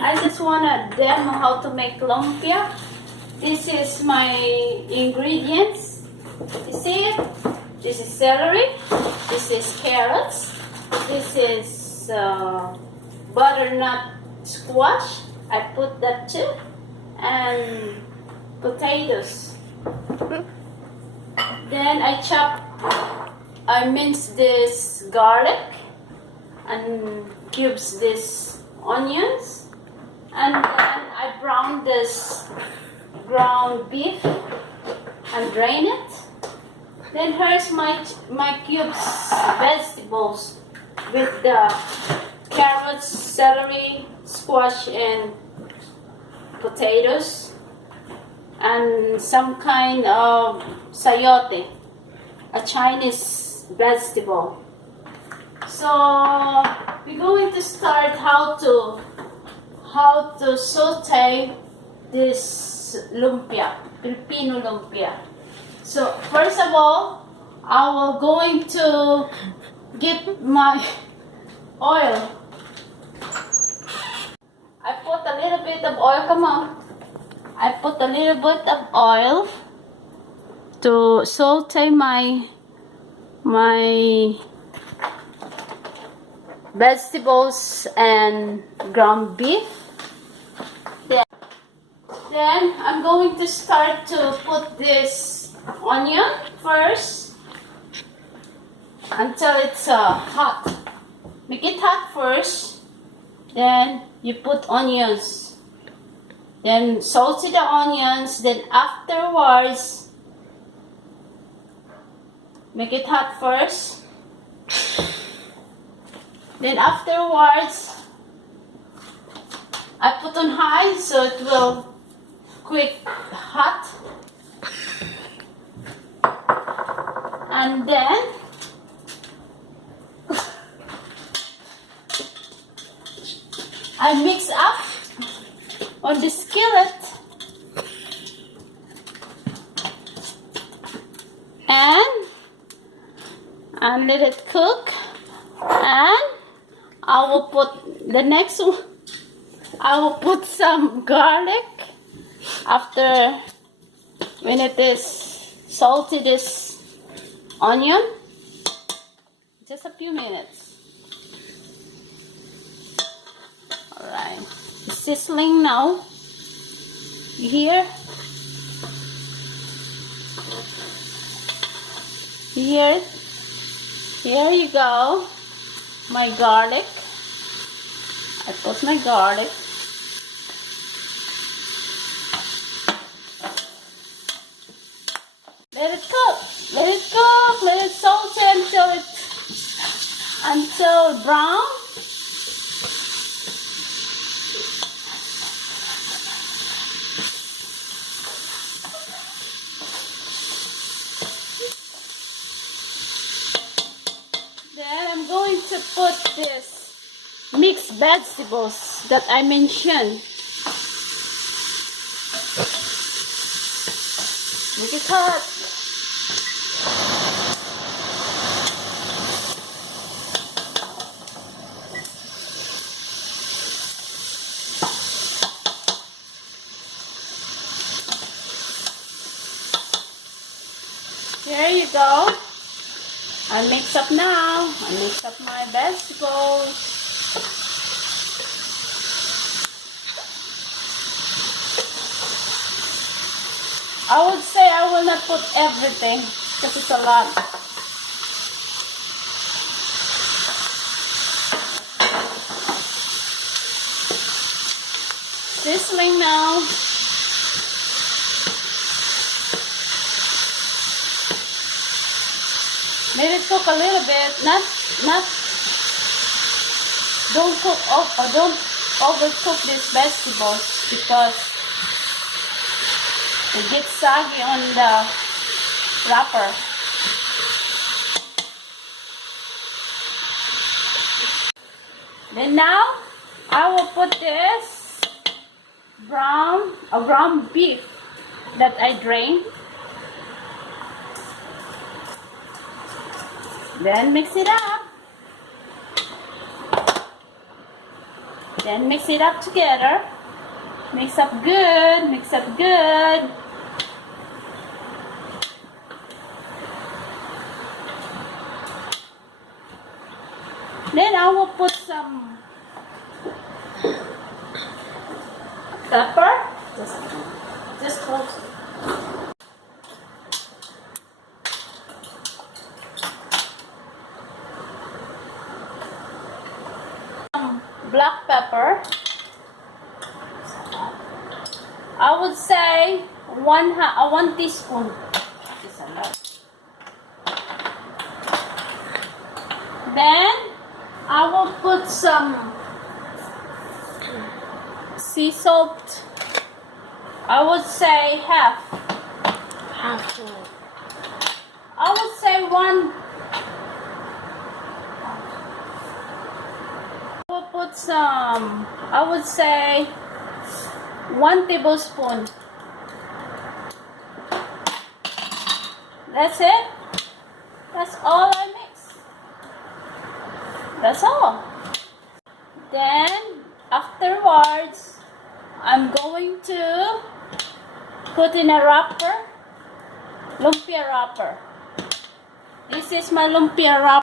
I just wanna demo how to make lumpia. This is my ingredients. You see it? This is celery. This is carrots. This is butternut squash. I put that too. And potatoes. Then I mince this garlic and cubes this onions. And then I brown this ground beef and drain it. Then here's my cubes vegetables with the carrots, celery, squash, and potatoes, and some kind of sayote, a Chinese vegetable. So we're going to start how to saute this lumpia, Filipino lumpia. So first of all, I will going to get my oil. I put a little bit of oil, come on. I put a little bit of oil to saute my vegetables and ground beef. Then I'm going to start to put this onion first until it's hot. Make it hot first. Then you put onions. Then saute the onions. Then afterwards, make it hot first. Then afterwards, I put on high so it will quick hot. And then I mix up on the skillet and let it cook. And I will put the next one. I will put some garlic after when it is salted this onion. Just a few minutes. Alright. It's sizzling now. You hear? You hear it? Here you go. My garlic. I put my garlic. Let it cook. Let it cook. Let it saute until brown. Then I'm going to put this mixed vegetables that I mentioned. Make it hot. There you go. I mix up now. I mix up my vegetables. I would say I will not put everything because it's a lot. Sizzling now. Let it cook a little bit. Don't overcook these vegetables because it gets soggy on the wrapper. Then now I will put this ground beef that I drained. Then mix it up. Then mix it up together. Mix up good, mix up good. Then I will put some pepper. Just close it. Some black pepper. I would say one teaspoon. Then I will put some sea salt. I would say half. I would say one. I will put some. I would say 1 tablespoon. That's it. That's all I mix. That's all. Then afterwards, I'm going to put in a wrapper, lumpia wrapper. This is my lumpia wrapper.